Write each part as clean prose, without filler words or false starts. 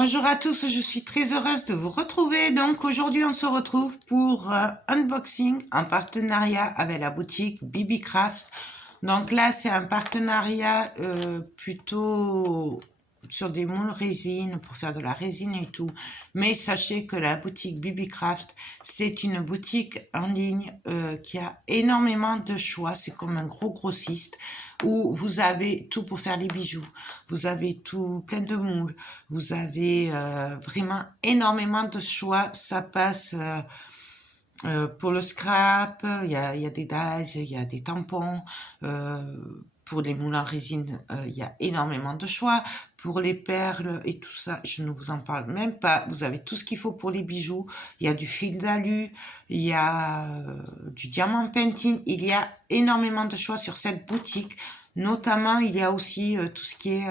Bonjour à tous, je suis très heureuse de vous retrouver. Donc aujourd'hui on se retrouve pour unboxing en partenariat avec la boutique BB Craft. Donc là c'est un partenariat plutôt sur des moules résine pour faire de la résine et tout. Mais sachez que la boutique BB Craft c'est une boutique en ligne qui a énormément de choix. C'est comme un gros grossiste où vous avez tout pour faire les bijoux. Vous avez tout plein de moules. Vous avez vraiment énormément de choix. Ça passe pour le scrap, il y a des dagues, il y a des tampons. Pour les moules en résine, il y a énormément de choix. Pour les perles et tout ça, je ne vous en parle même pas. Vous avez tout ce qu'il faut pour les bijoux. Il y a du fil d'alu, il y a du diamant painting. Il y a énormément de choix sur cette boutique. Notamment, il y a aussi tout ce qui est...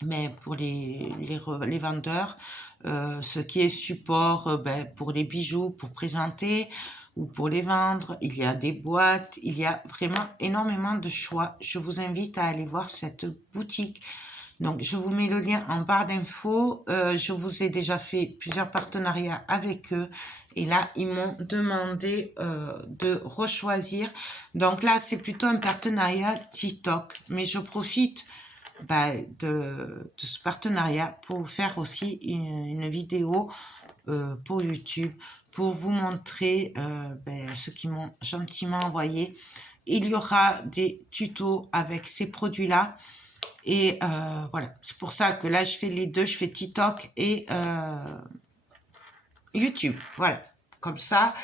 mais pour les vendeurs, ce qui est support pour les bijoux, pour présenter ou pour les vendre, il y a des boîtes, il y a vraiment énormément de choix. Je vous invite à aller voir cette boutique. Donc, je vous mets le lien en barre d'infos. Je vous ai déjà fait plusieurs partenariats avec eux. Et là, ils m'ont demandé de rechoisir. Donc là, c'est plutôt un partenariat TikTok. Mais je profite de ce partenariat pour vous faire aussi une vidéo pour YouTube, pour vous montrer ce qu'ils m'ont gentiment envoyé. Il y aura des tutos avec ces produits-là. Et voilà, c'est pour ça que là, je fais les deux. Je fais TikTok et YouTube. Voilà, comme ça...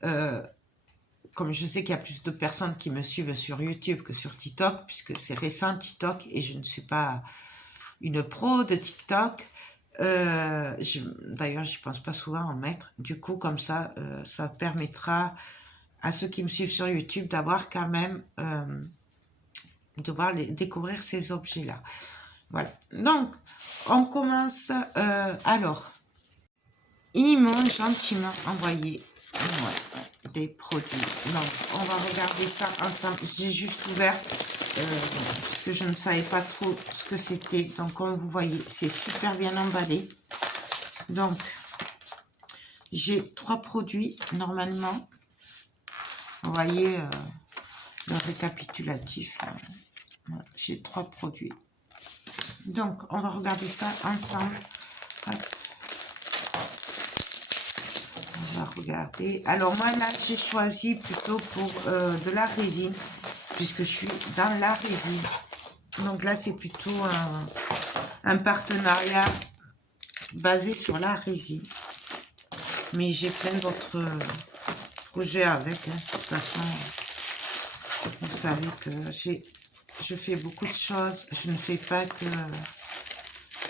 comme je sais qu'il y a plus de personnes qui me suivent sur YouTube que sur TikTok, puisque c'est récent TikTok et je ne suis pas une pro de TikTok. D'ailleurs, je ne pense pas souvent en mettre. Du coup, comme ça, ça permettra à ceux qui me suivent sur YouTube d'avoir quand même, de découvrir ces objets-là. Voilà. Donc, on commence. Alors, ils m'ont gentiment envoyé des produits. Donc, on va regarder ça ensemble. J'ai juste ouvert parce que je ne savais pas trop ce que c'était. Donc, comme vous voyez, c'est super bien emballé. Donc, j'ai 3 produits normalement. Vous voyez le récapitulatif. Voilà, j'ai 3 produits. Donc, on va regarder ça ensemble. Hop. On va regarder. Alors moi là j'ai choisi plutôt pour de la résine, puisque je suis dans la résine. Donc là c'est plutôt un partenariat basé sur la résine. Mais j'ai plein d'autres projets avec. De toute façon, vous savez que je fais beaucoup de choses. Je ne fais pas que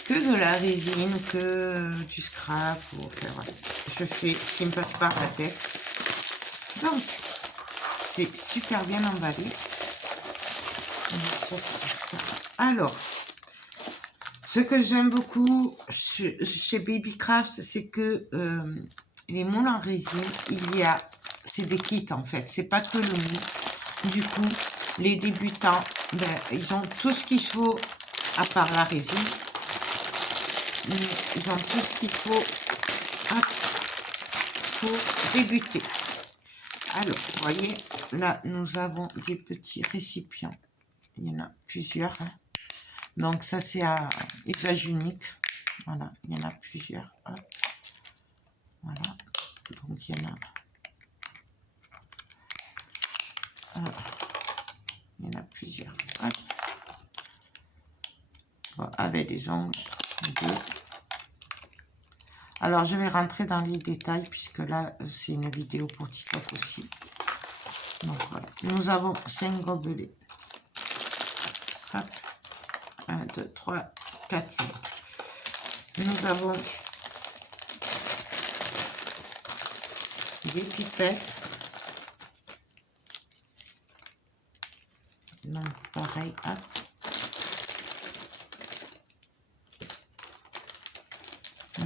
de la résine, que du scrap, ou enfin, voilà. Je fais ce qui me passe par la tête. Donc, c'est super bien emballé. On va sortir ça. Alors, ce que j'aime beaucoup chez BB Craft, c'est que les moules en résine, c'est des kits en fait, c'est pas que le moule. Du coup, les débutants, ils ont tout ce qu'il faut, à part la résine. Ils ont tout ce qu'il faut pour débuter. Alors, vous voyez, là, nous avons des petits récipients. Il y en a plusieurs. Hein. Donc, ça, c'est à usage unique. Voilà, il y en a plusieurs. Hop. Voilà. Donc, il y en a... il y en a plusieurs. Hop. Bon, avec des ongles. Alors, je vais rentrer dans les détails puisque là, c'est une vidéo pour TikTok aussi. Donc, voilà. Nous avons 5 gobelets. Hop. 1, 2, 3, 4, 5. Nous avons des pipettes. Donc, pareil. Hop.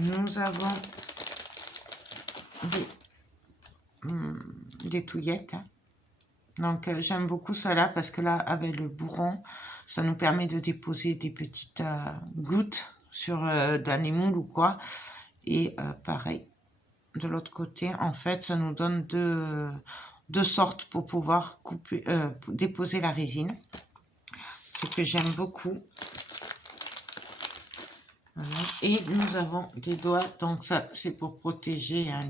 Nous avons des touillettes. Hein. Donc, j'aime beaucoup ça parce que là, avec le bourron, ça nous permet de déposer des petites gouttes sur dans les moules ou quoi. Et pareil, de l'autre côté, en fait, ça nous donne deux sortes pour pouvoir couper, déposer la résine. Ce que j'aime beaucoup. Voilà. Et nous avons des doigts, donc ça c'est pour protéger hein,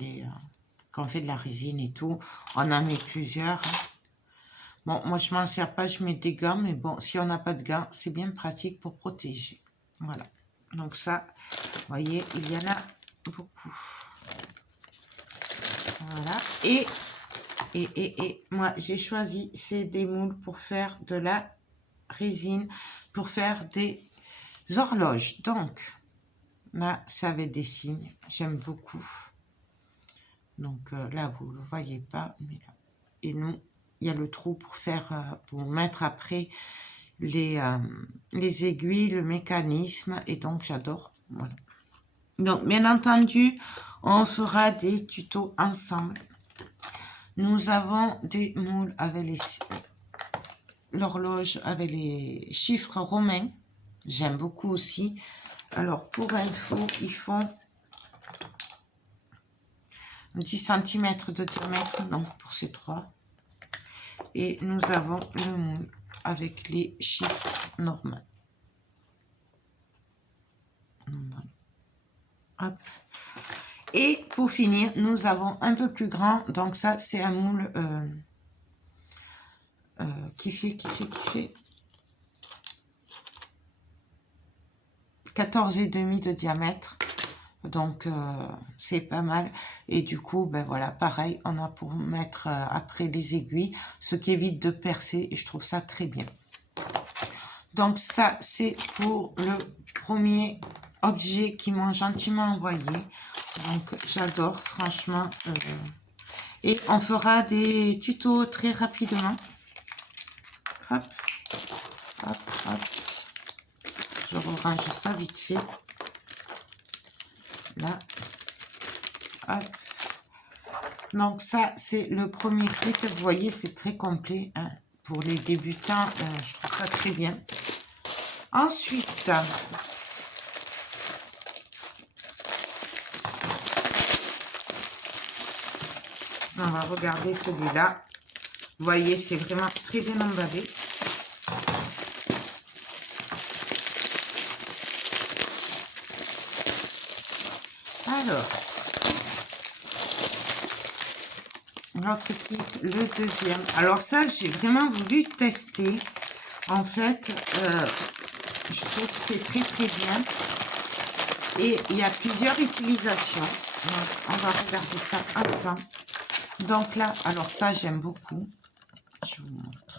quand on fait de la résine et tout. On en met plusieurs. Hein. Bon, moi je m'en sers pas, je mets des gants, mais bon, si on n'a pas de gants, c'est bien pratique pour protéger. Voilà. Donc ça, vous voyez, il y en a beaucoup. Voilà. Et moi j'ai choisi ces des moules pour faire de la résine, pour faire des horloges. Donc là, ça avait des signes, j'aime beaucoup. Donc là, vous ne le voyez pas, mais là. Et nous, il y a le trou pour faire, pour mettre après les aiguilles, le mécanisme, et donc j'adore. Voilà. Donc, bien entendu, on fera des tutos ensemble. Nous avons des moules avec l'horloge, avec les chiffres romains. J'aime beaucoup aussi. Alors, pour info, ils font 10 cm de diamètre, donc pour ces trois. Et nous avons le moule avec les chiffres normaux. Hop. Et pour finir, nous avons un peu plus grand. Donc ça, c'est un moule qui fait 14,5 de diamètre. Donc c'est pas mal. Et du coup, ben voilà, pareil, on a pour mettre après les aiguilles, ce qui évite de percer. Et je trouve ça très bien. Donc ça, c'est pour le premier objet qu'ils m'ont gentiment envoyé. Donc j'adore, franchement. Et on fera des tutos très rapidement. Hop, hop, hop. Je range ça vite fait. Là. Hop. Donc ça, c'est le premier kit. Vous voyez, c'est très complet. Hein. Pour les débutants, je trouve ça très bien. Ensuite, on va regarder celui-là. Vous voyez, c'est vraiment très bien emballé. Alors, l'autre kit, le deuxième. Alors ça, j'ai vraiment voulu tester. En fait, je trouve que c'est très très bien. Et il y a plusieurs utilisations. Donc, on va regarder ça ensemble. Donc là, alors ça, j'aime beaucoup. Je vous montre.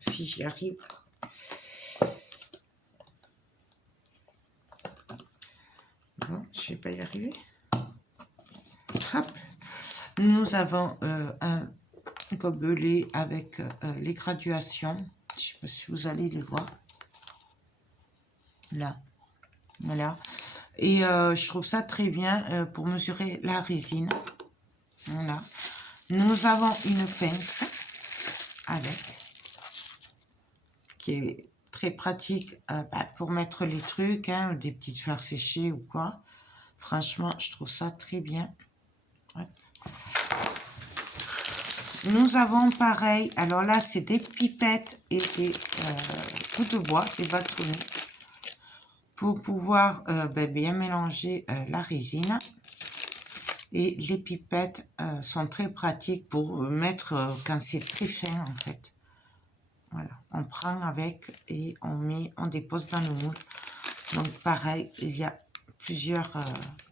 Si j'y arrive. Bon, je ne vais pas y arriver. Hop. Nous avons un gobelet avec les graduations. Je ne sais pas si vous allez les voir. Là. Voilà. Et je trouve ça très bien pour mesurer la résine. Voilà. Nous avons une pince avec, qui est très pratique pour mettre les trucs, hein, des petites fleurs séchées ou quoi. Franchement, je trouve ça très bien. Ouais. Nous avons pareil, alors là, c'est des pipettes et des bouts de bois, des bâtonnets, pour pouvoir bien mélanger la résine. Et les pipettes sont très pratiques pour mettre quand c'est très fin en fait. Voilà, on prend avec et on dépose dans le moule. Donc pareil, il y a plusieurs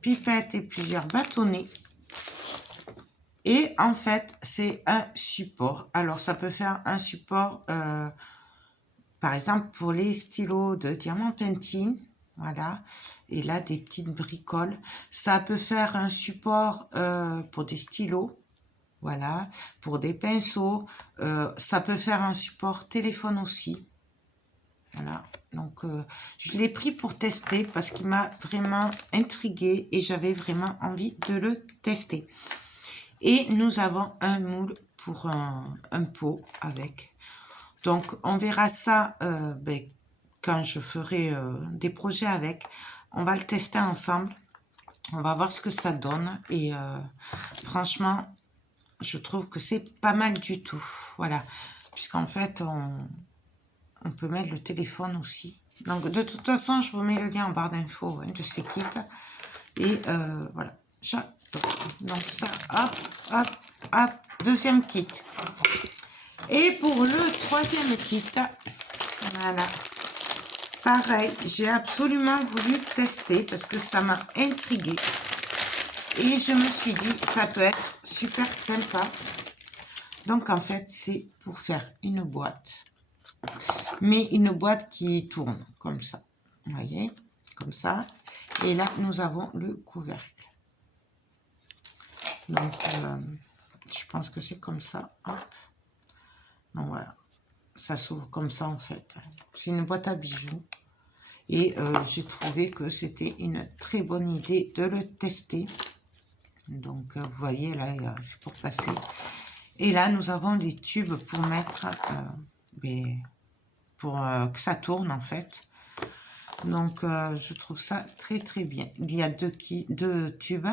pipettes et plusieurs bâtonnets. Et en fait, c'est un support. Alors ça peut faire un support, par exemple pour les stylos de diamant painting. Voilà, et là des petites bricoles. Ça peut faire un support pour des stylos, voilà, pour des pinceaux. Ça peut faire un support téléphone aussi. Voilà, donc je l'ai pris pour tester parce qu'il m'a vraiment intriguée et j'avais vraiment envie de le tester. Et nous avons un moule pour un pot avec. Donc on verra ça quand je ferai des projets avec. On va le tester ensemble. On va voir ce que ça donne. Et franchement, je trouve que c'est pas mal du tout. Voilà. Puisqu'en fait, on peut mettre le téléphone aussi. Donc, de toute façon, je vous mets le lien en barre d'infos de ces kits. Et voilà. J'adore. Donc, ça, hop, hop, hop. Deuxième kit. Et pour le troisième kit, voilà. Pareil, j'ai absolument voulu tester parce que ça m'a intriguée. Et je me suis dit, ça peut être super sympa. Donc, en fait, c'est pour faire une boîte. Mais une boîte qui tourne, comme ça. Vous voyez, comme ça. Et là, nous avons le couvercle. Donc, je pense que c'est comme ça. Hop. Donc, voilà. Ça s'ouvre comme ça, en fait. C'est une boîte à bijoux. Et j'ai trouvé que c'était une très bonne idée de le tester. Donc, vous voyez, là, c'est pour passer. Et là, nous avons des tubes pour mettre, pour que ça tourne, en fait. Donc, je trouve ça très, très bien. Il y a deux tubes.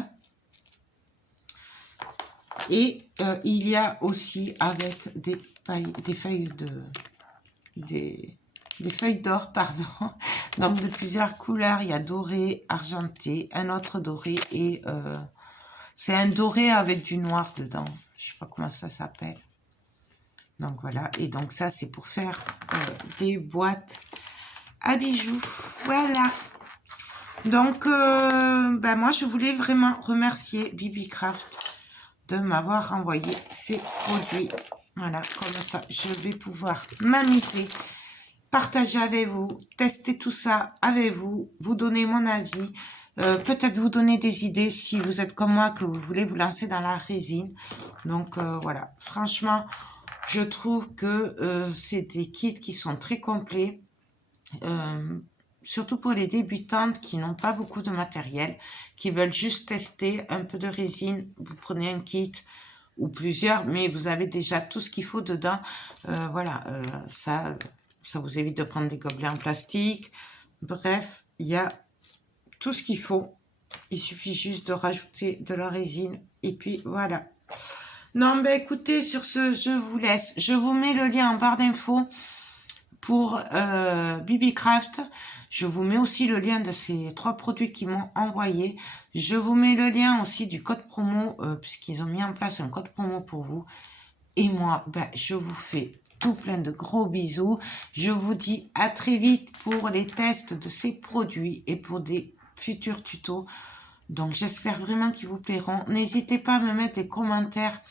Et il y a aussi avec des feuilles des feuilles d'or, pardon. Donc, de plusieurs couleurs. Il y a doré, argenté, un autre doré et... c'est un doré avec du noir dedans. Je sais pas comment ça s'appelle. Donc voilà. Et donc ça, c'est pour faire des boîtes à bijoux. Voilà. Donc, moi, je voulais vraiment remercier BibiCraft de m'avoir envoyé ces produits. Voilà, comme ça, je vais pouvoir m'amuser, partager avec vous, tester tout ça avec vous, vous donner mon avis. Peut-être vous donner des idées si vous êtes comme moi, que vous voulez vous lancer dans la résine. Donc, voilà. Franchement, je trouve que c'est des kits qui sont très complets. Surtout pour les débutantes qui n'ont pas beaucoup de matériel, qui veulent juste tester un peu de résine. Vous prenez un kit ou plusieurs, mais vous avez déjà tout ce qu'il faut dedans. Voilà, ça vous évite de prendre des gobelets en plastique. Bref, il y a tout ce qu'il faut. Il suffit juste de rajouter de la résine. Et puis, voilà. Non, écoutez, sur ce, je vous laisse. Je vous mets le lien en barre d'infos pour BibiCraft. Je vous mets aussi le lien de ces 3 produits qu'ils m'ont envoyé. Je vous mets le lien aussi du code promo, puisqu'ils ont mis en place un code promo pour vous. Et moi, je vous fais tout plein de gros bisous. Je vous dis à très vite pour les tests de ces produits et pour des futurs tutos. Donc, j'espère vraiment qu'ils vous plairont. N'hésitez pas à me mettre des commentaires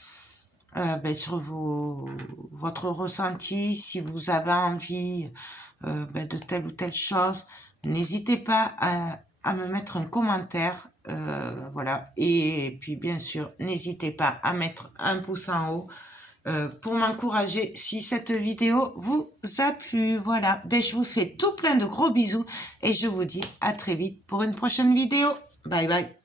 sur votre ressenti, si vous avez envie de telle ou telle chose. N'hésitez pas à me mettre un commentaire. Voilà. Et puis, bien sûr, n'hésitez pas à mettre un pouce en haut pour m'encourager si cette vidéo vous a plu. Voilà, je vous fais tout plein de gros bisous et je vous dis à très vite pour une prochaine vidéo. Bye bye.